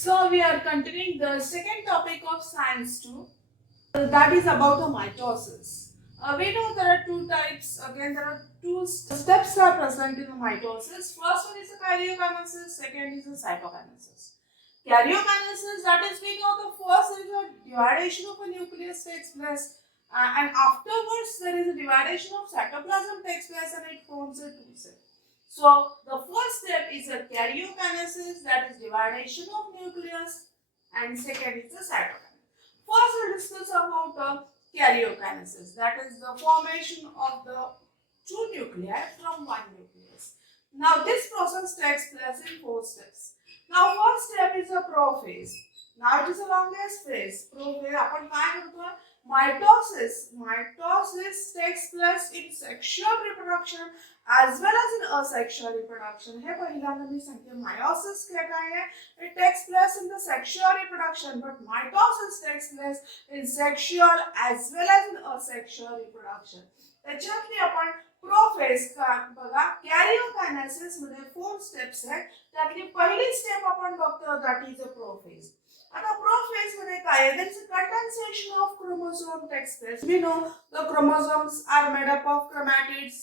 So we are continuing the second topic of science 2, that is about the mitosis. We know there are two types. Again, there are two steps are present in the mitosis. First one is the karyokinesis, second is the cytokinesis. Karyokinesis, that is, we know the first is a dividation of a nucleus takes place, and afterwards there is a dividation of cytoplasm takes place and it forms a two cell. So the first step is a karyokinesis, that is dividation of nucleus, and second is the cytokinesis. First we'll discuss about karyokinesis, that is the formation of the two nuclei from one nucleus. Now this process takes place in four steps. Now first step is a prophase. Now it is the longest phase. Prophase आपण काय करतो? Mitosis takes place in sexual reproduction as well as in asexual reproduction. हे पहिल्यांदा मी सांगते meiosis काय आहे? It takes place in the sexual reproduction, but mitosis takes place in sexual as well as in asexual reproduction. त्याच्यातली आपण prophase बघा, कॅरियोकायनेसिस मध्ये 4 steps आहेत. त्यातली पहिली स्टेप आपण बघतो, दॅट इज अ प्रोफेज. आता प्रोफेज मध्ये काय आहे? There is a condensation of chromosome takes place. We know the chromosomes are made up of chromatids.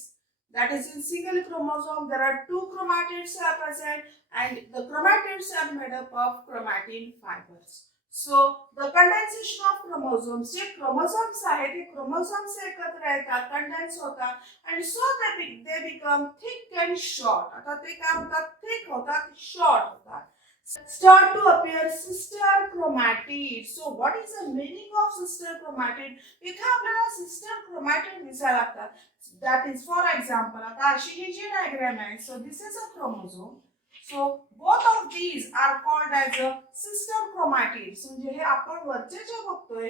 That is, in single chromosome there are 2 chromatids are present, and the chromatids are made up of chromatin fibers. So the condensation of chromosomes, J chromosomes आहेत ते chromosomes एकत्र येतात, condense होतात, and so they become thick and short. आता ते काय होतात? thick होतात, short होतात. Start to appear sister chromatids. So what is the meaning of sister chromatid? इथे आपल्याला sister chromatid दिसायला लागतात. That is, for example, आता अशी ही जी diagram आहे. So this is a chromosome. So both of these are called as a sister chromatids. म्हणजे हे आपण वरचे जे बघतोय.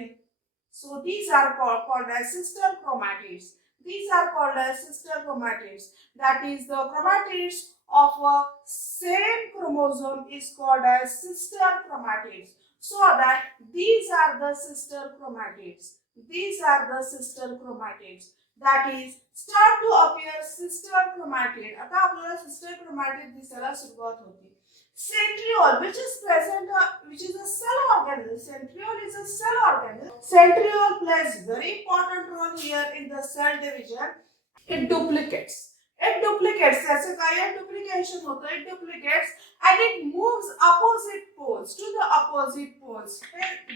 So these are called as sister chromatids. These are called as sister chromatids. That is, the chromatids of a same chromosome is called as sister chromatids. So that these are the sister chromatids. These are the sister chromatids. That is, start to appear sister chromatid. आता आपल्याला sister chromatid दिसायला सुरुवात होते. Centriole, which is present, which is a cell organism. Centriole is a cell organism. Centriole plays very important role here in the cell division. It duplicates. त्याचं काय duplication होतं? It duplicates and it moves opposite poles to the opposite poles.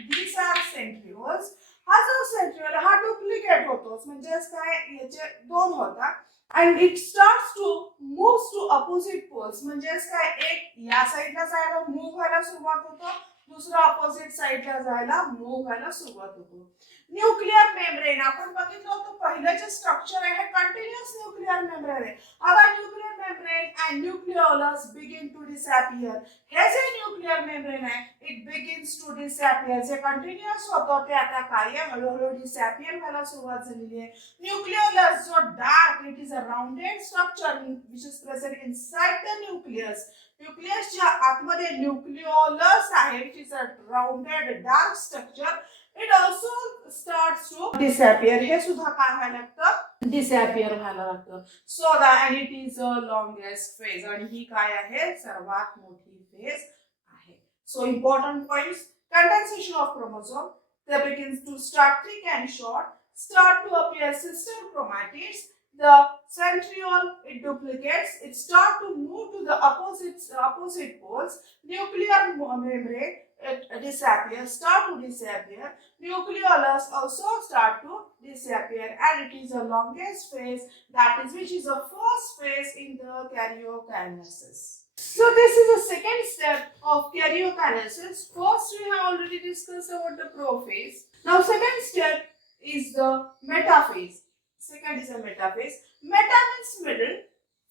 These are centrioles. हा जो centriole हा duplicate होतो, म्हणजेच काय याचे दोन होतात, and it starts to move to opposite poles. म्हणजेच काय एक या साइडला जायला मूव व्हायला सुरुवात होतो, दुसरा ऑपोजिट साइडला जायला मूव व्हायला सुरुवात होतो. न्यूक्लियर मेम्ब्रेन आपण बघितलं होतं, पहिलं जे स्ट्रक्चर आहे कंटिन्युअस न्यूक्लियर मेम्ब्रेन आहे. आता nuclear membrane and nucleolus begin to disappear. हे जे न्यूक्लियर मेम्ब्रेन आहे, इट बिगिन्स टू डिसअपियर. जे कंटिन्युअस होतं ते आता काय आहे, हळूहळू डिसअपियर व्हायला सुरुवात झालेली आहे. न्यूक्लिओलस जो dark, it is a rounded structure which is present inside the nucleus. न्यूक्लियसच्या आतमध्ये न्यूक्लिओलस आहे, which is a rounded dark structure. It also starts to disappear. हे सुद्धा काय व्हायला लागतं? disappear व्हायला लागतं. So that, and it is the longest phase. आणि ही काय आहे? सर्वात मोठी फेज आहे. So important points: condensation of chromosome, they begins to start thick and short, start to appear sister chromatids. The centriole, it duplicates, it starts to move to the opposite poles. Nuclear membrane, it disappears, start to disappear. Nucleolus also start to disappear, and it is the longest phase, that is, which is the first phase in the karyokinesis. So this is the second step of karyokinesis. First we have already discussed about the prophase. Now second step is the metaphase. Second is a metaphase. Meta means middle,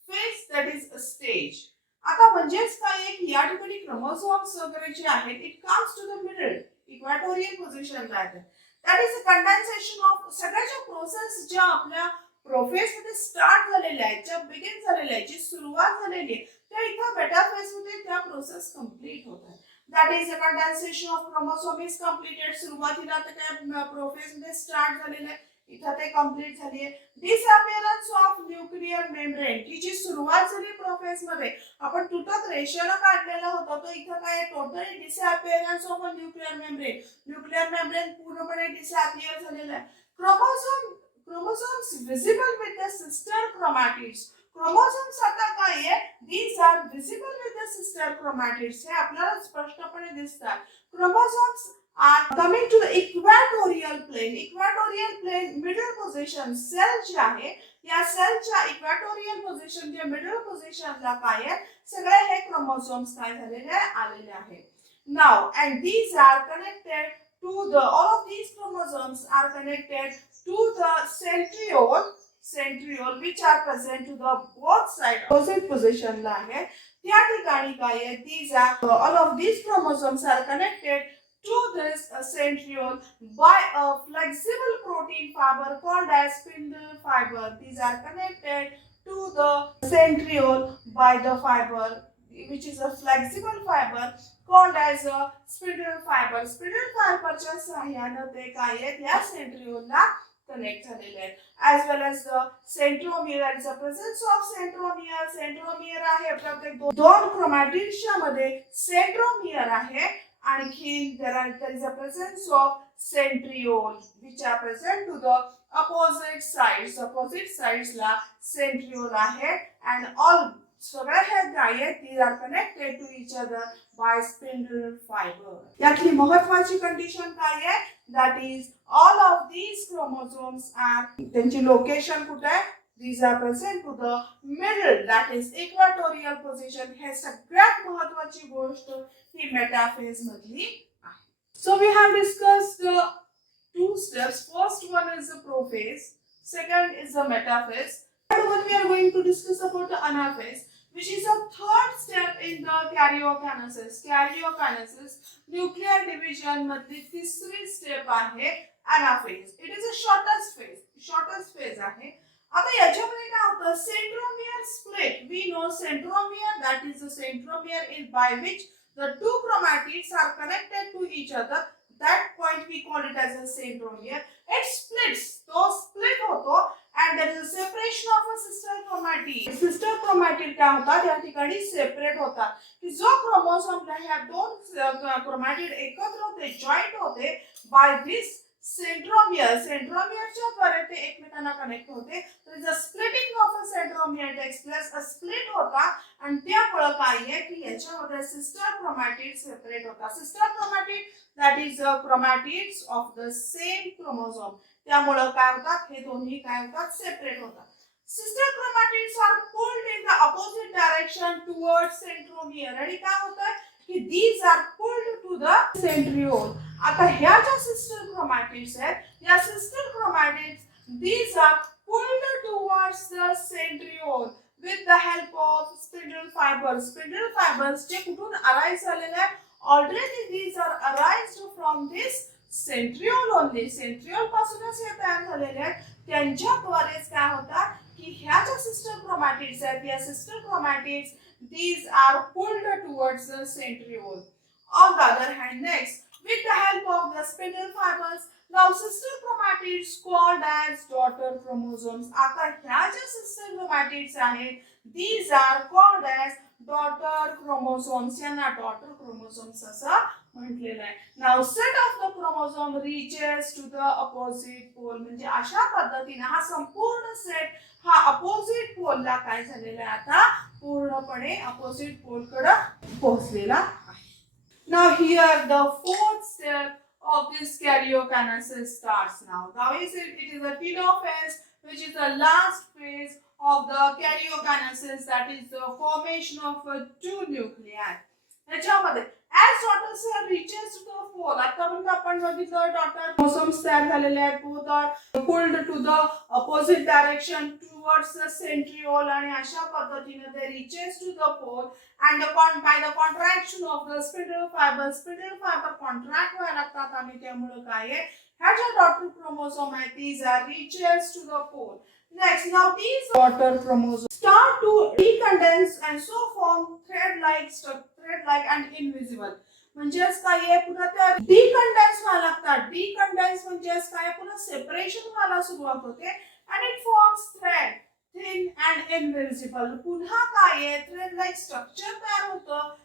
phase that is a stage. आता म्हणजेच काय आहे की या ठिकाणी chromosomes वगैरे जे आहेत, it comes to the middle, equatorial पोझिशनला येतात. That is a condensation of सगळ्याच्या प्रोसेस ज्या आपल्या प्रोफेज मध्ये स्टार्ट झालेल्या आहेत, ज्या बिगिन झालेल्या आहेत, जी सुरुवात झालेली आहे, त्या इथं मेटाफेज मध्ये त्या प्रोसेस कंप्लीट होतात. That is, the condensation of chromosome is completed. सुरुवातीला तर त्या प्रोफेज मध्ये स्टार्ट झालेलं आहे, इथं ते कम्प्लीट झाली आहे. डिसअपिअरन्स ऑफ न्यूक्लिअर मेम्ब्रेन, ही जी सुरुवात झाली प्रोफेस मध्ये, आपण तुटक रेषेनं काढलेला होता तो इथं काय totally disappearance of a nuclear membrane. Nuclear membrane पूर्णपणे डिसअपिअर झालेलं आहे. Chromosomes visible with the sister chromatids. Chromosomes आता काय आहे, these are visible with the sister chromatids. हे आपल्याला स्पष्टपणे दिसतात. Chromosomes are coming to the equatorial plane. Equatorial plane middle position cell जे आहे, या सेलच्या इक्वेटोरियल पोझिशन जे मिडल पोझिशनला काय आहे, सगळे हे क्रोमोझोम्स काय झालेले आलेले आहे. Now and these are connected to the, all of these chromosomes are connected to the centriole which are present to the both side opposite position ला आहे. त्या ठिकाणी काय आहे, these are all of these chromosomes are connected to this centriole by a flexible protein fiber called as spindle fiber. These are connected to the centriole by the fiber which is a flexible fiber called as a spindle fiber. Spindle fiber च्या सहाय्याने ते काय आहेत, या centriole ला connect झालेले आहेत. As well as the centromere, there is a presence of centromere. Centromere आहे प्रत्येक दोन क्रोमॅटिड्सच्या मध्ये centromere आहे. आणखी there is a presence of centriole which are present to the opposite sides. Opposite sides La centriole आहे and all सगळे हे काय आहेत, these are connected to each other by spindle fiber. यातली महत्त्वाची कंडिशन काय आहे, that is all of these chromosomes are, त्यांची location कुठे आहे, these are present to the middle, that is equatorial position. हे सगळ्यात महत्त्वाची गोष्ट ही मेटाफेज मधली आहे. So we have discussed the two steps. First one is the prophase, second is the metaphase. And we are going to discuss about the anaphase, which is a third step in the karyokinesis. Karyokinesis, nuclear division मधली तिसरी step आहे anaphase. It is a shortest phase आहे. आता याच्यामध्ये काय होतं, centromere split. We know centromere, that is the centromere is by which the two chromatids are connected to each other. That point we call it as a centromere. It splits. तो split होतो and there is a separation of a sister chromatid. Sister chromatid क्या होता, त्या ठिकाणी separate होतात. की जो chromosome ह्या दोन क्रोमॅटिड एकत्र होते, जॉइंट होते by this centromere. सेंट्रोमियरच्या द्वारे ते एकमेकांना कनेक्ट होते. There is a splitting of a centromere takes place. A split होता आणि त्यामुळे काय आहे की याच्यामध्ये सिस्टर क्रोमॅटिड सेपरेट होतात. Sister chromatid that is chromatids of the same chromosome. त्यामुळे काय होतात, हे दोन्ही काय होतात, सेपरेट होतात. Sister chromatids are pulled in the opposite direction towards centromere. आणि काय होतं की these are pulled to the centriole. आता ह्या ज्या सिस्टर क्रोमॅटिड्स आहेत, या sister chromatids these are pulled towards the centriole with the help of spindle fibers. Spindle fibers जे कुठून अराइज झालेले आहेत, already these are arised from this centriole only. Centriole पासूनच हे तयार झालेले आहेत. त्यांच्याद्वारेच काय होतात की ह्या ज्या सिस्टर क्रोमॅटिड्स आहेत, या sister chromatids these are pulled towards the centriole. On the other hand, next, with the help of the spindle fibers, now sister chromatids called as daughter chromosomes. आता ह्या ज्या सिस्टर क्रोमॅटिड्स आहेत, these are called as daughter chromosomes. यांना daughter chromosomes असं म्हटलेलं आहे. Now set of the chromosome reaches to the opposite pole. म्हणजे अशा पद्धतीने हा संपूर्ण सेट हा अपोजिट पोल ला काय झालेला आहे, आता पूर्णपणे अपोजिट पोल कडे पोहोचलेला आहे. Now here the fourth step of this karyokinesis starts now. Now it is a telophase, which is the last phase of the karyokinesis, that is the formation of two nuclei. याच्यामध्ये as daughter cell reaches to the pole, आतापर्यंत आपण बघितलं daughter chromosomes तयार झालेले आहेत, both are pulled to the opposite direction towards the centriole आणि अशा पद्धतीने they reaches to the pole and by the contraction of the spindle fiber contract व्हायला लागतात आणि त्यामुळे काय आहे, ह्या ज्या daughter chromosome आहेत, these are reaches to the pole. Next, now these daughter chromosomes start to decondense and so form thread like and invisible. म्हणजेच काय आहे, पुन्हा त्या डिकंडेन्स व्हायला लागतात. डिकंडेन्स म्हणजेच काय, पुन्हा सेपरेशन व्हायला सुरुवात होते and it forms thread thin and invisible. पुन्हा काय आहे, थ्रेड लाईक स्ट्रक्चर तयार होतं.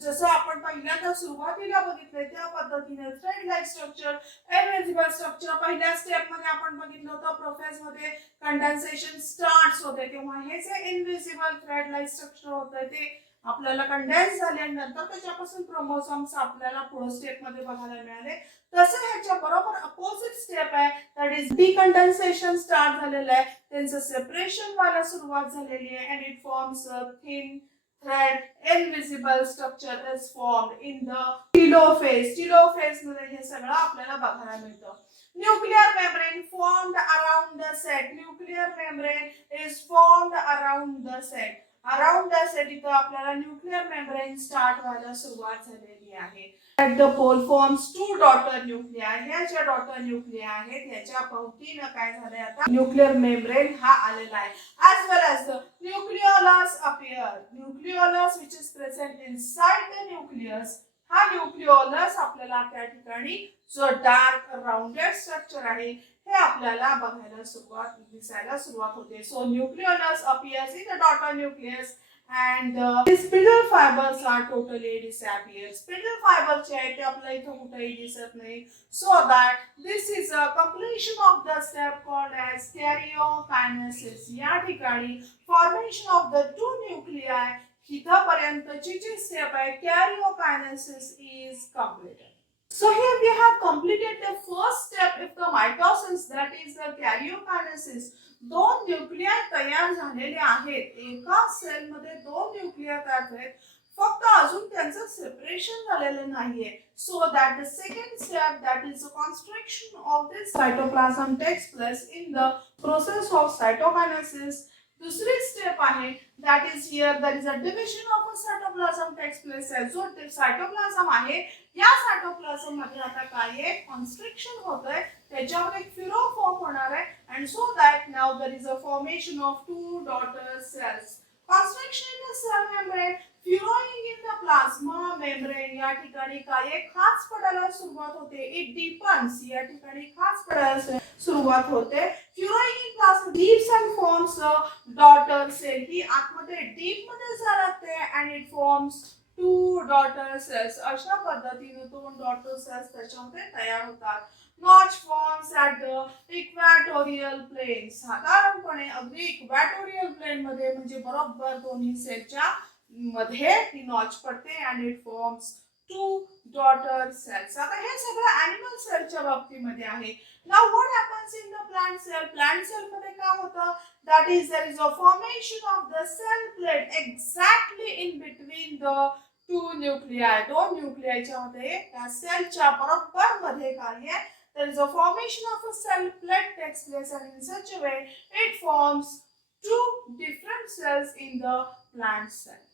जसं आपण पहिल्यांदा सुरुवातीला बघितलंय त्या पद्धतीने thread like structure, invisible structure. पहिल्या स्टेप मध्ये आपण बघितलं होतं प्रोसेस मध्ये कंडेन्सेशन स्टार्ट्स होते तेव्हा हे जे इनविजिबल थ्रेड लाईक स्ट्रक्चर होतं ते आपल्याला कंडेन्स झाल्यानंतर त्याच्यापासून क्रोमोसोम्स आपल्याला पुढे स्टेप मध्ये बघायला मिळाले. तसं ह्याच्या बरोबर अपोजिट स्टेप आहे, दॅट इज डिकंडेन्सेशन स्टार्ट झालेलं आहे, त्यांचं सेपरेशन व्हायला सुरुवात झालेली आहे and it forms a thin thread invisible structure is formed in the telophase. telophase मध्ये हे सगळं आपल्याला बघायला मिळतं. Nuclear membrane formed around the set. Nuclear membrane is formed around the set. Around the set इथं आपल्याला न्यूक्लियर मेम्ब्रेन स्टार्ट व्हायला सुरुवात झालेली आहे. At the pole forms two daughter nuclei. ह्या ज्या डॉटर न्यूक्लिया आहेत याच्या भोवतीनं काय झालंय, आता न्यूक्लियर मेम्ब्रेन हा आलेला आहे. As well as the nucleolus appear. Nucleolus which is present inside the nucleus. हा न्यूक्लिओलस आपल्याला त्या ठिकाणी जो डार्क राउंडेड स्ट्रक्चर आहे हे आपल्याला बघायला दिसायला सुरुवात होते. सो nucleolus appears in the daughter nucleus and spindle fibers are totally disappear. spindle fiber जे आहे ते आपल्याला इथं कुठेही दिसत नाही. So that this is a completion of the step called as karyokinesis. या ठिकाणी formation of the two nuclei इथपर्यंतची जी स्टेप आहे karyokinesis is completed. So here we have completed the first step of the mitosis, that is the karyokinesis. दोन न्यूक्लिया तयार झालेले आहेत. एका सेल मध्ये दोन न्यूक्लिया तयार आहेत, फक्त अजून त्यांचं सेपरेशन झालेलं नाहीये. So that the second step, that is the constriction of this cytoplasm takes place in the process of cytokinesis. दुसरी स्टेप आहे, that is here there is a division of a cytoplasm takes place. जो cytoplasm आहे या cytoplasm मध्ये आता काय आहे, constriction होतंय, त्याच्यामध्ये एक फ्युरो फॉर्म होणार आहे and so that now there is a formation of two daughter cells. Constriction in the cell membrane, furrowing in the plasma membrane. या ठिकाणी काय आहे, खाच पडायला सुरुवात होते. It deepens. या ठिकाणी खाच पडायला सुरुवात होते. Furrowing in plasma deeps and forms a daughter cell. ही आतमध्ये डीप मध्ये जाते and it forms two daughter cells. अशा पद्धतीने दोन daughter cells त्याच्यामध्ये तयार होतात. Notch forms at the equatorial plane. साधारणपणे अगदी इक्वेटोरियल प्लेन मध्ये म्हणजे बरोबर दोन्ही सेलच्या मध्ये ही नॉच पडते and it forms two daughter cells. आता हे सगळं एनिमल सेलच्या बाबतीमध्ये आहे. Now what happens in the plant cell? Plant cell मध्ये काय होतं? That is there is a formation of the cell plate exactly in between the two nuclei. दोन न्यूक्लियाच्या मध्ये त्या सेलच्या बरोबर मध्ये काय आहे, there is a formation of a cell plate takes place and in such a way it forms two different cells in the plant cell.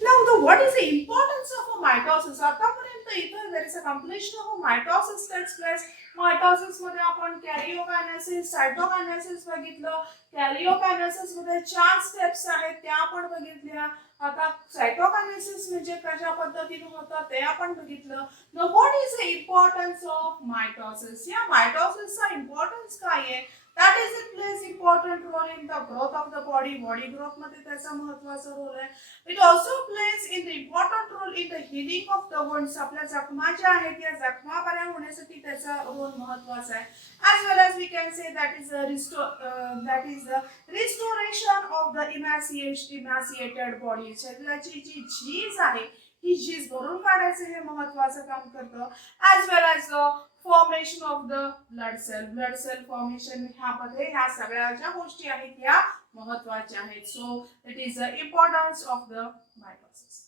Now what is the importance of a mitosis? आतापर्यंत इथं there is a completion of a mitosis takes place. Mitosis मध्ये आपण karyokinesis, cytokinesis बघितलं. karyokinesis मध्ये 4 steps आहेत त्या आपण बघितल्या. आता सायटोकायनेसिस म्हणजे कशा पद्धतीने होतं ते आपण बघितलं. Now what is the importance of mitosis? या मायटोसिसचा इम्पॉर्टन्स काय आहे? That is it plays important role in the growth of the body. Body growth मध्ये त्याचा महत्त्वाचा रोल आहे. It also plays in the important role in the healing of the wounds. आपल्या जखमा ज्या आहेत या जखमा बऱ्या होण्यासाठी त्याचा रोल महत्त्वाचा आहे. As well as we can say that is the restoration of the emaciated body. शरीराची जी झीज आहे ही झीज भरून काढायचं हे महत्त्वाचं काम करतं. As well as the formation of the blood cell formation ह्यामध्ये ह्या सगळ्या ज्या गोष्टी आहेत या महत्त्वाच्या आहेत. So it is the importance of the mitosis.